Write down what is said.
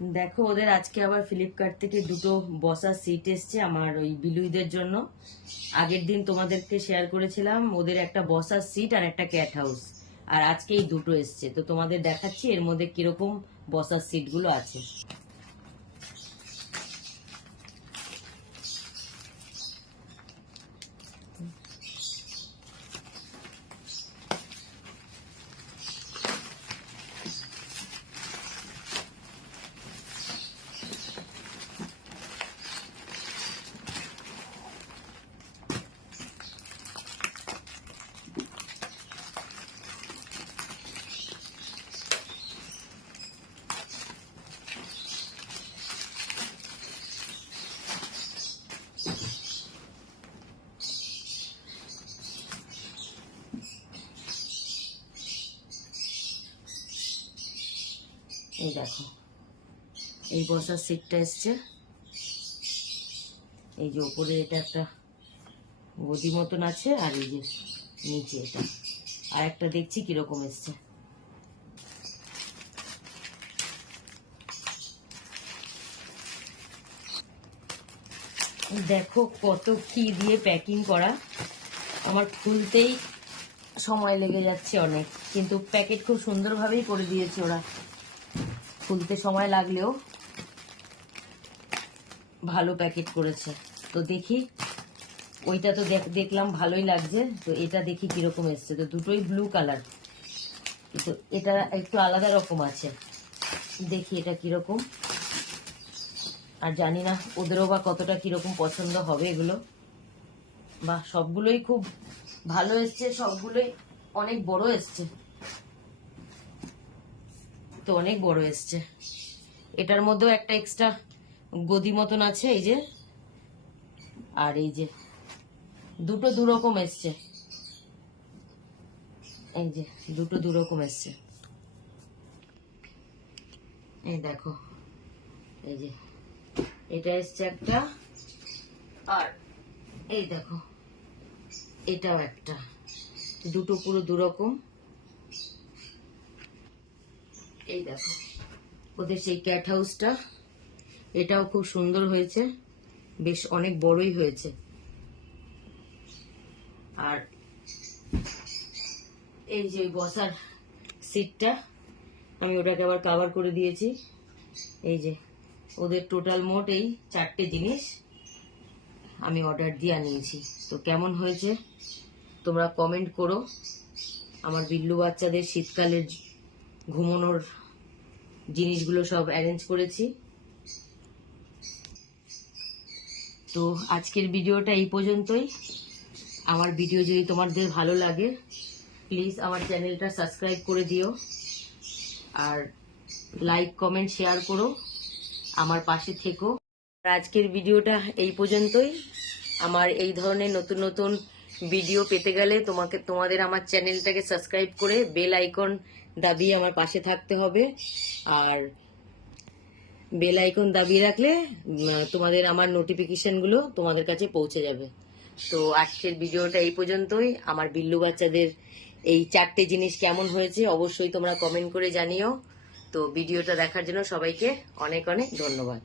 দেখো ওদের আজকে আবার ফ্লিপকার্ট থেকে দুটো বসার সিট এসছে আমার ওই বিলুইদের জন্য। আগের দিন তোমাদেরকে শেয়ার করেছিলাম ওদের একটা বসার সিট আর একটা ক্যাট হাউস, আর আজকে এই দুটো এসছে। তো তোমাদের দেখাচ্ছি এর মধ্যে কিরকম বসার সিটগুলো আছে। এই দেখো এই বসার সিটটা এসছে। এই যে উপরে এটা একটা গদি মতন আছে, আর এই যে নিচে এটা আর একটা দেখছি কিরকম এসছে। দেখো কত কি দিয়ে প্যাকিং করা, আমার খুলতেই সময় লেগে যাচ্ছে অনেক, কিন্তু প্যাকেট খুব সুন্দরভাবেই করে দিয়েছে ওরা। খুলতে সময় লাগলেও ভালো প্যাকেট করেছে। তো দেখি, ওইটা তো দেখলাম ভালোই লাগছে, তো এটা দেখি কিরকম এসছে। তো দুটোই ব্লু কালার, কিন্তু এটা একটু আলাদা রকম আছে। দেখি এটা কিরকম, আর জানি না ওদেরও বা কতটা কিরকম পছন্দ হবে এগুলো। বা সবগুলোই খুব ভালো এসছে, সবগুলোই অনেক বড় এসছে, তো অনেক বড় এসছে। এটার মধ্যেও একটা এক্সট্রা গদি মতন আছে, এই যে, আর এই যে দুটো দুরকম এসছে। এই যে দুটো দুরকম এসছে, এই দেখো। এই যে এটা এসছে একটা, আর এই দেখো এটাও একটা, দুটো পুরো দুরকম। এই দেখো ওদের সেই ক্যাট হাউসটা, এটাও খুব সুন্দর হয়েছে, বেশ অনেক বড়ই হয়েছে। আর এই যে বসার সিটটা, আমি ওটাকে আবার কভার করে দিয়েছি। এই যে ওদের টোটাল মোট এই 4টে জিনিস আমি অর্ডার দিয়ে নিয়েছি। তো কেমন হয়েছে তোমরা কমেন্ট করো। আমার বিল্লু বাচ্চাদের শীতকালের ঘুমানোর জিনিসগুলো সব অ্যারেঞ্জ করেছি। তো আজকের ভিডিওটা এই পর্যন্তই। আমার ভিডিও যদি তোমাদের ভালো লাগে প্লিজ আমার চ্যানেলটা সাবস্ক্রাইব করে দিও, আর লাইক কমেন্ট শেয়ার করো, আমার পাশে থেকো। আজকের ভিডিওটা এই পর্যন্তই। আমার এই ধরনের নতুন নতুন ভিডিও পেতে গেলে তোমাদের আমার চ্যানেলটাকে সাবস্ক্রাইব করে বেল আইকন দাবিয়ে আমার পাশে থাকতে হবে। আর বেল আইকন দাবিয়ে রাখলে তোমাদের আমার নোটিফিকেশনগুলো তোমাদের কাছে পৌঁছে যাবে। তো আজকের ভিডিওটা এই পর্যন্তই। আমার বিল্লু বাচ্চাদের এই 4টে জিনিস কেমন হয়েছে অবশ্যই তোমরা কমেন্ট করে জানিও। তো ভিডিওটা দেখার জন্য সবাইকে অনেক অনেক ধন্যবাদ।